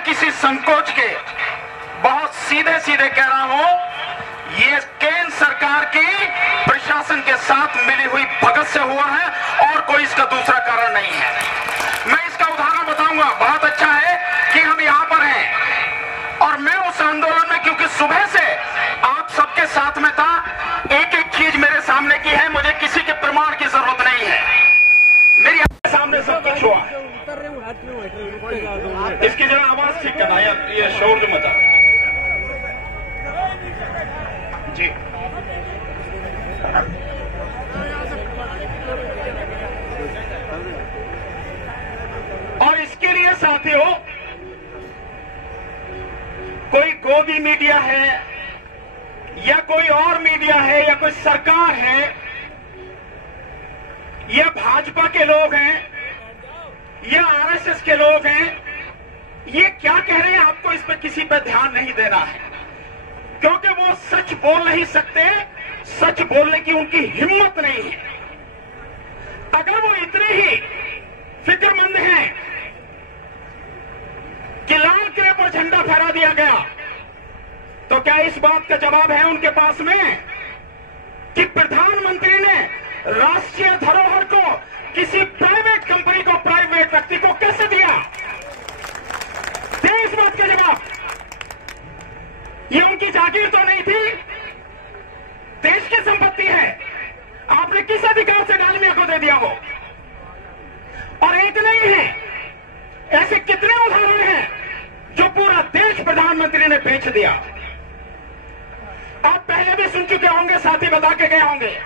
किसी संकोच के बहुत सीधे सीधे कह रहा हूं, ये केंद्र सरकार की प्रशासन के साथ मिली हुई भगत से हुआ है और कोई इसका दूसरा कारण नहीं है। मैं इसका उदाहरण बताऊंगा। बहुत अच्छा है कि हम यहां पर हैं और मैं उस आंदोलन में, क्योंकि सुबह से आप सबके साथ में था, एक एक चीज मेरे सामने की है, मुझे किसी के प्रमाण की जरूरत नहीं है, मेरे सामने सब कुछ हुआ। इसकी जरा आवाज ठीक करना यार, ये शोर जो मचा जी। और इसके लिए साथियों, कोई गोदी मीडिया है या कोई और मीडिया है या कोई सरकार है या भाजपा के लोग हैं या आरएसएस के लोग हैं, ये क्या कह रहे हैं आपको इस पर किसी पर ध्यान नहीं देना है, क्योंकि वो सच बोल नहीं सकते, सच बोलने की उनकी हिम्मत नहीं है। अगर वो इतने ही फिक्रमंद हैं कि लाल किले पर झंडा फहरा दिया गया, तो क्या इस बात का जवाब है उनके पास में कि प्रधानमंत्री ने राष्ट्रीय धरोहर को किसी प्राइवेट कंपनी को, प्राइवेट व्यक्ति को कैसे दिया? दे इस बात का जवाब। ये उनकी जागीर तो नहीं थी, देश की संपत्ति है, आपने किस अधिकार से डालमिया को दे दिया वो? और एक नहीं है, ऐसे कितने उदाहरण हैं जो पूरा देश प्रधानमंत्री ने बेच दिया। आप पहले भी सुन चुके होंगे, साथी बता के गए होंगे,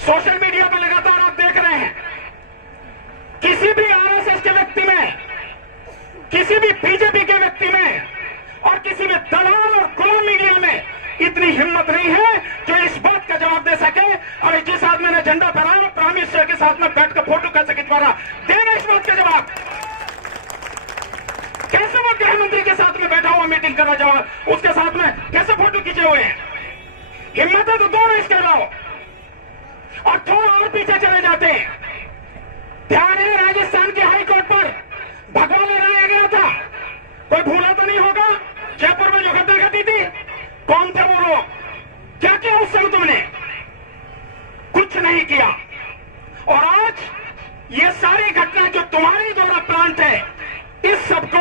सोशल मीडिया पर लगातार आप देख रहे हैं, किसी भी आरएसएस के व्यक्ति में, किसी भी बीजेपी के व्यक्ति में और किसी भी दलाल और गुलाम मीडिया में इतनी हिम्मत नहीं है जो इस बात का जवाब दे सके, और जिस आदमी ने झंडा फहराया प्राइम मिनिस्टर के साथ में बैठकर फोटो कैसे खिंचवा रहा, देना इस बात का जवाब। कैसे वो गृह मंत्री के साथ में बैठा हुआ मीटिंग कर रहा, जवाब उसके साथ में कैसे फोटो खींचे हुए हैं? हिम्मत है तो दो इसके अलावा। और थोड़ा और पीछे चले जाते हैं, ध्यान है राजस्थान के हाई कोर्ट पर भगवा लगाया गया था, कोई भूला तो नहीं होगा? जयपुर में जो घटना घटी थी, कौन थे वो लोग? क्या किया उस समय तुमने? कुछ नहीं किया। और आज ये सारी घटना जो तुम्हारी द्वारा प्लांट है, इस सबको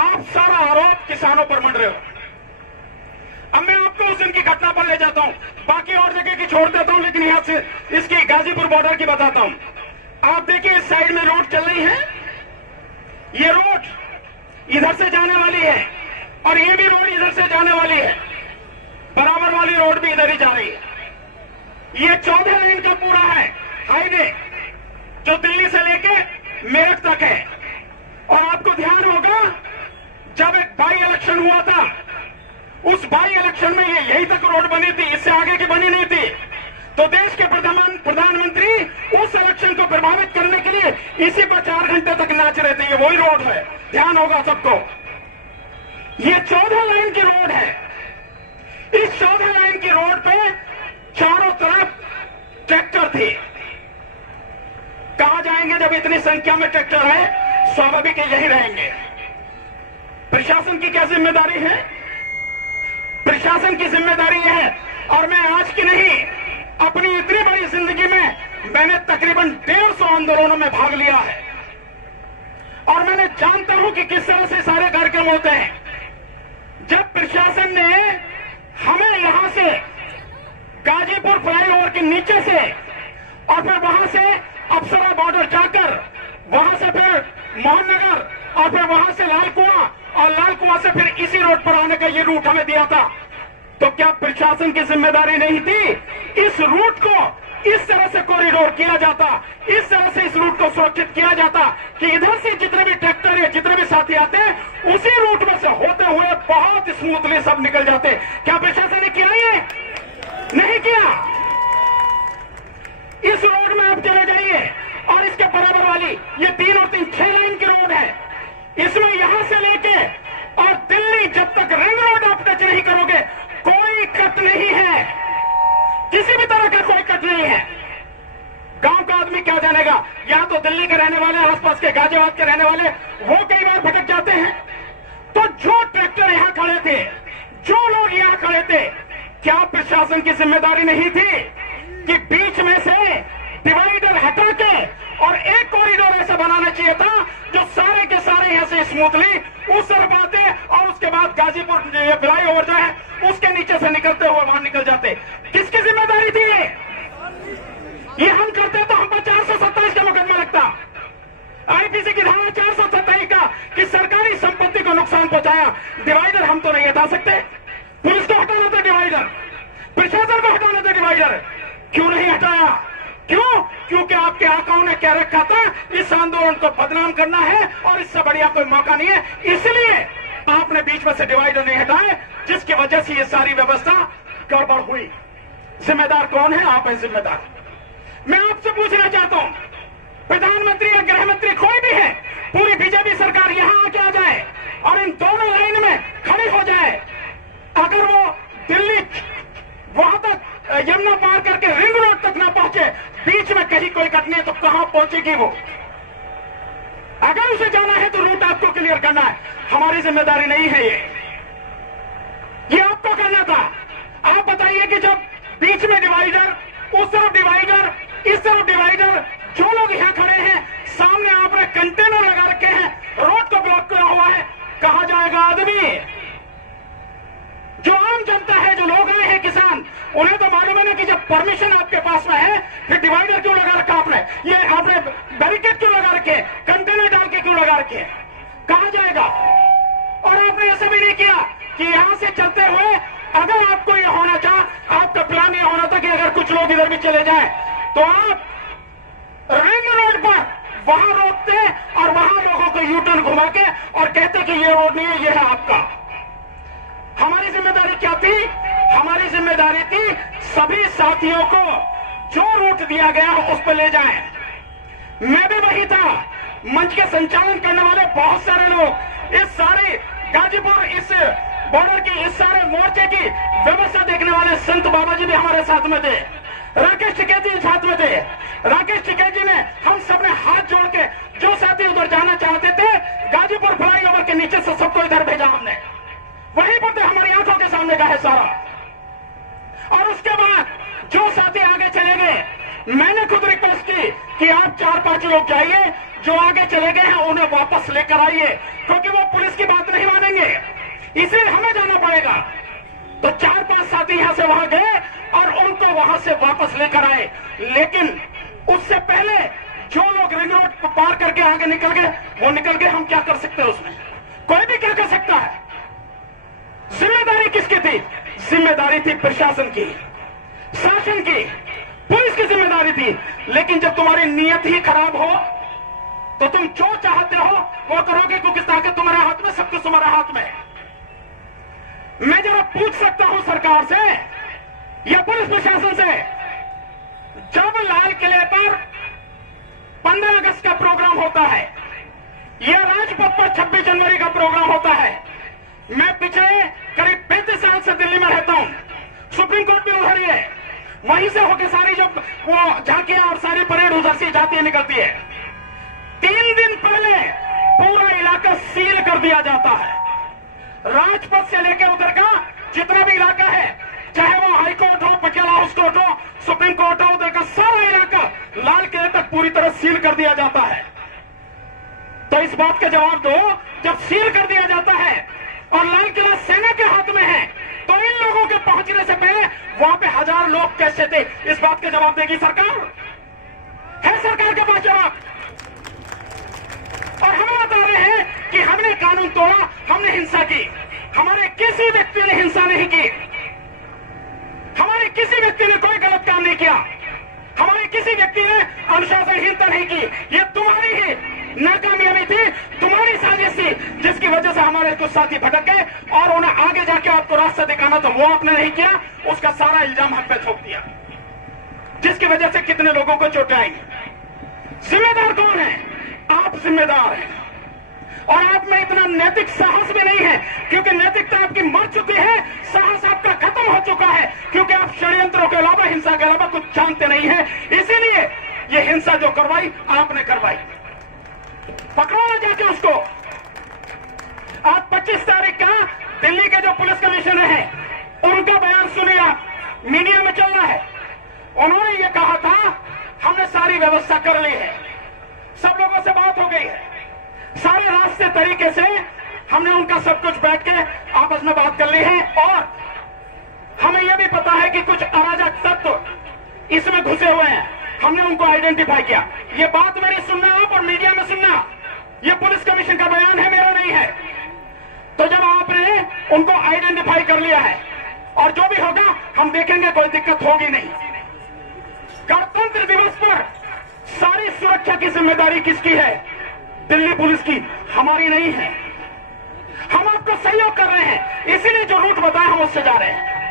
आप सारा आरोप किसानों पर मंड रहे हो। अब मैं आपको उस दिन की घटना पर ले जाता हूं, बाकी और जगह की छोड़ देता हूं, लेकिन यहां से इसकी गाजीपुर बॉर्डर की बताता हूं। आप देखिए इस साइड में रोड चल रही है, ये रोड इधर से जाने वाली है और ये भी रोड इधर से जाने वाली है, बराबर वाली रोड भी इधर ही जा रही है। ये 14 लेन का पूरा है हाईवे जो दिल्ली से लेके मेरठ तक है। और आपको ध्यान होगा जब एक बाई इलेक्शन हुआ था, उस बाई इलेक्शन में ये यही तक रोड बनी थी, इससे आगे की बनी नहीं थी। तो देश के प्रधानमंत्री उस इलेक्शन को प्रभावित करने के लिए इसी पर 4 घंटे तक नाच रहे थे। ये वही रोड है, ध्यान होगा सबको। ये 14 लाइन की रोड है। इस 14 लाइन की रोड पे चारों तरफ ट्रैक्टर थे। कहां जाएंगे जब इतनी संख्या में ट्रैक्टर है? स्वाभाविक यही रहेंगे। प्रशासन की क्या जिम्मेदारी है? प्रशासन की जिम्मेदारी है। और मैं आज की नहीं, अपनी इतनी बड़ी जिंदगी में मैंने तकरीबन 150 आंदोलनों में भाग लिया है और मैंने जानता हूं कि किस तरह से सारे कार्यक्रम होते हैं। जब प्रशासन ने हमें यहां से गाजीपुर फ्लाईओवर के नीचे से और फिर वहां से अप्सरा बॉर्डर जाकर वहां से फिर मोहननगर और फिर वहां से लाल कुआं और लाल कुआं से फिर इसी रोड पर आने का ये रूट हमें दिया था, तो क्या प्रशासन की जिम्मेदारी नहीं थी इस रूट को इस तरह से कॉरिडोर किया जाता, इस तरह से इस रूट को सुरक्षित किया जाता कि इधर से जितने भी ट्रैक्टर या जितने भी साथी आते हैं उसी रूट में से होते हुए बहुत स्मूथली सब निकल जाते? क्या प्रशासन ने किया? ये नहीं किया। इस रोड में आप चले जाइए और इसके बराबर वाली ये 3 और 3 6 लाइन की रोड है, इसमें यहां से लेके और दिल्ली जब तक रिंग रोड आप टच नहीं करोगे कोई कट नहीं है, किसी भी तरह का कोई कट नहीं है। गांव का आदमी क्या क्या जानेगा। या तो दिल्ली के रहने वाले, आसपास के गाजियाबाद के रहने वाले, वो कई बार भटक जाते हैं। तो जो ट्रैक्टर यहां खड़े थे, जो लोग यहां खड़े थे, क्या प्रशासन की जिम्मेदारी नहीं थी कि बीच में से डिवाइडर हटा के और एक कॉरिडोर ऐसा बनाना चाहिए था जो सारे के सारे यहां से स्मूथली उस तरफ आते और उसके बाद गाजीपुर फ्लाईओवर जो है उसके नीचे से निकलते हुए वहां निकल जाते। किसकी जिम्मेदारी थी ये हम करते तो हम पर 427 का मुकदमा लगता। आईपीसी की धारा 427 का कि सरकारी संपत्ति को नुकसान पहुंचाया। डिवाइडर हम तो नहीं हटा सकते, पुलिस को हटाना था डिवाइडर, प्रशासन को हटाना था डिवाइडर। क्यों नहीं हटाया? क्यों? क्योंकि आपके आकाओं ने कह रखा था इस आंदोलन को बदनाम करना है और इससे बढ़िया कोई मौका नहीं है, इसलिए आपने बीच में से डिवाइडर नहीं हटाए, जिसकी वजह से ये सारी व्यवस्था गड़बड़ हुई। जिम्मेदार कौन है? आप हैं जिम्मेदार। मैं आपसे पूछना चाहता हूं, प्रधानमंत्री या गृह मंत्री कोई भी है, पूरी बीजेपी सरकार यहां आके आ जाए और इन दोनों लाइन में खड़ी हो जाए, अगर वो दिल्ली वहां तक यमुना पार करके रिंग रोड तक ना पहुंचे, बीच में कहीं कोई घटना है तो कहां पहुंचेगी वो? अगर उसे जाना है तो रूट आपको क्लियर करना है, हमारी जिम्मेदारी नहीं है ये आपको करना था। आप बताइए कि जब बीच में डिवाइडर, उस तरफ डिवाइडर, इस तरफ डिवाइडर, जो लोग यहां खड़े हैं, सामने आपने कंटेनर लगा रखे हैं, रोड को ब्लॉक किया हुआ है, कहां जाएगा आदमी? जो आम जनता है, जो लोग आए हैं किसान, उन्हें तो मालूम है ना कि जब परमिशन आपके पास में है फिर डिवाइडर क्यों लगा रखा आपने, ये आपने बैरिकेड क्यों लगा रखे, कंटेनर डाल के क्यों लगा रखे, कहां जाएगा? और आपने ऐसा भी नहीं किया कि यहां से चलते हुए अगर आपको यह होना चाह, आपका प्लान यह होना था कि अगर कुछ लोग इधर भी चले जाएं तो आप रिंग रोड पर वहां रोकते और वहां लोगों को यू टर्न घुमा के और कहते कि ये रोड नहीं है, ये है आपका। हमारी जिम्मेदारी क्या थी? हमारी जिम्मेदारी थी सभी साथियों को जो रूट दिया गया उस पर ले जाएं। मैं भी वही था। मंच के संचालन करने वाले बहुत सारे लोग, इस सारे गाजीपुर, इस बॉर्डर की, इस सारे मोर्चे की व्यवस्था देखने वाले संत बाबा जी भी हमारे साथ में थे, राकेश टिकैत जी साथ में थे। राकेश टिकैत जी ने, हम सब ने हाथ जोड़ के, जो साथी उधर जाना चाहते थे, गाजीपुर फ्लाईओवर के नीचे से सबको इधर भेजा हमने, वहीं पर तो हमारी आंखों के सामने का है सारा। और उसके बाद जो साथी आगे चले गए, मैंने खुद रिक्वेस्ट की कि आप 4-5 लोग जाइए, जो आगे चले गए हैं उन्हें वापस लेकर आइए, क्योंकि वो पुलिस की बात नहीं मानेंगे, इसलिए हमें जाना पड़ेगा। तो 4-5 साथी यहां से वहां गए और उनको वहां से वापस लेकर आए। लेकिन उससे पहले जो लोग रिंग रोड पार करके आगे निकल गए, वो निकल गए, हम क्या कर सकते हैं उसमें? कोई भी क्या कर सकता है। जिम्मेदारी किसकी थी? जिम्मेदारी थी प्रशासन की, शासन की, पुलिस की जिम्मेदारी थी। लेकिन जब तुम्हारी नीयत ही खराब हो तो तुम जो चाहते हो वो करोगे, क्योंकि ताकत तुम्हारे हाथ में, सब कुछ तुम्हारे हाथ में है। मैं जरा पूछ सकता हूं सरकार से या पुलिस प्रशासन से, जब लाल किले पर 15 अगस्त का प्रोग्राम होता है या राजपथ पर 26 जनवरी का प्रोग्राम होता है, मैं पिछले करीब 35 साल से दिल्ली में रहता हूं, सुप्रीम कोर्ट भी उधर ही है, वहीं से होकर सारी जो वो झांकियां और सारी परेड उधर से जाती है, निकलती है। 3 दिन पहले पूरा इलाका सील कर दिया जाता है, राजपथ से लेकर उधर का जितना भी इलाका है, चाहे वो हाई कोर्ट हो, पटियाला हाउस कोर्ट हो, सुप्रीम कोर्ट हो, उधर का सारा इलाका लाल किले तक पूरी तरह सील कर दिया जाता है। तो इस बात का जवाब दो, जब सील कर दिया जाता है और लाल किला सेना के हाथ में है, तो इन लोगों के पहुंचने से पहले वहां पे 1000 लोग कैसे थे? इस बात का जवाब देगी सरकार? है सरकार के पास जवाब? और हम बता रहे हैं कि हमने कानून तोड़ा, हमने हिंसा की। हमारे किसी व्यक्ति ने हिंसा नहीं की, हमारे किसी व्यक्ति ने कोई गलत काम नहीं किया, हमारे किसी व्यक्ति ने अनुशासनहीनता नहीं की। ये तुम्हारी ही नाकामयाबी थी, तुम्हारी साजिश थी, जिसकी वजह से हमारे कुछ साथी भटक गए और उन्हें आगे जाके आपको रास्ता दिखाना था, वो आपने नहीं किया। उसका सारा इल्जाम हम पे थोप दिया, जिसकी वजह से कितने लोगों को चोटें आई। जिम्मेदार कौन है? आप जिम्मेदार हैं। और आप में इतना नैतिक साहस भी नहीं है, क्योंकि नैतिकता आपकी मर चुकी है, साहस आपका खत्म हो चुका है, क्योंकि आप षड्यंत्रों के अलावा, हिंसा के अलावा कुछ जानते नहीं है। इसीलिए ये हिंसा जो करवाई आपने करवाई, पकड़ो ना जाके उसको। आज 25 तारीख का दिल्ली के जो पुलिस कमिश्नर हैं उनका बयान सुनिए आप, मीडिया में चल रहा है। उन्होंने ये कहा था हमने सारी व्यवस्था कर ली है, सब लोगों से बात हो गई है, सारे रास्ते तरीके से हमने उनका सब कुछ बैठ के आपस में बात कर ली है, और हमें यह भी पता है कि कुछ अराजक तत्व इसमें घुसे हुए हैं, हमने उनको आइडेंटिफाई किया। ये बात मेरी सुनना आप और मीडिया में सुनना, ये पुलिस कमीशन का बयान है, मेरा नहीं है। तो जब आपने उनको आइडेंटिफाई कर लिया है और जो भी होगा हम देखेंगे, कोई दिक्कत होगी नहीं। गणतंत्र दिवस पर सारी सुरक्षा की जिम्मेदारी किसकी है? दिल्ली पुलिस की, हमारी नहीं है। हम आपको सहयोग कर रहे हैं, इसीलिए जो रूट बताया हम उससे जा रहे हैं।